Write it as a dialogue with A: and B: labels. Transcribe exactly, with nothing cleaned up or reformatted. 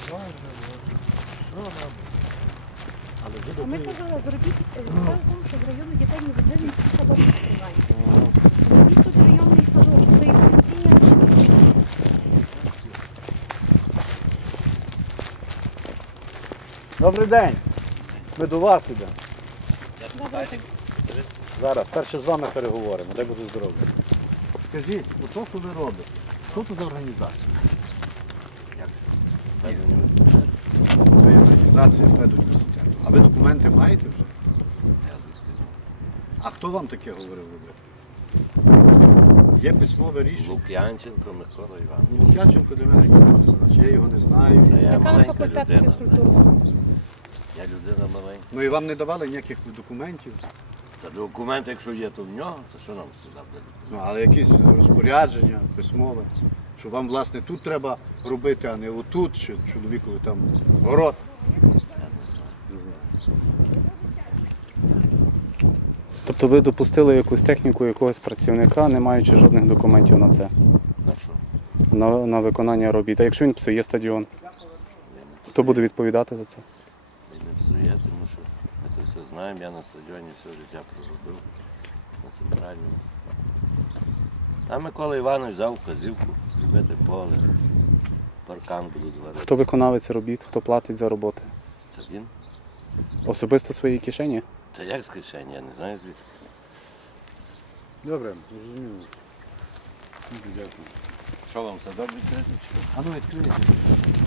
A: А ми казали, зробіть, справа в тому, що в районі дітей невідомісті садок відкриває. Зробіть тут районний садок, це і потенційно.
B: Добрий день. Ми до вас йдемо.
A: Давайте.
B: Зараз, перше з вами переговоримо, дай Боже здоров'я. Скажіть, ото, що ви робите, що це за організація? Це є організація педуніверситету. А ви документи маєте вже? А хто вам таке говорив робити? Є письмове рішення.
C: Лук'янченко Микола Іванович.
B: Лук'янченко для мене нічого не значить. Я його не знаю.
C: Я
A: Яка
C: маленька
A: факультет
C: людина.
A: фізкультурного?
C: Я людина маленька.
B: Ну і вам не давали ніяких документів?
C: Та документи, якщо є, то в нього, то що нам сюди буде?
B: Ну, але якісь розпорядження, письмове, що вам, власне, тут треба робити, а не отут, чи чоловікові там город.
C: Я не знаю.
B: Не знаю.
D: Тобто ви допустили якусь техніку якогось працівника, не маючи жодних документів на це,
C: На що?
D: на, на виконання робіт. А якщо він псує стадіон, хто буде відповідати за це?
C: Він не псує, тому що ми то все знаємо. Я на стадіоні все життя проробив, на центральному. А Микола Іванович дав вказівку робити поле, паркан будуть варити.
D: Хто виконавець робіт, хто платить за роботи?
C: Це він?
D: Особисто своїй кишені?
C: Та як з кишені, я не знаю звідки.
B: Добре, розумію. Дякую.
C: Що вам садок відкрити? Що?
B: А ну відкрийте.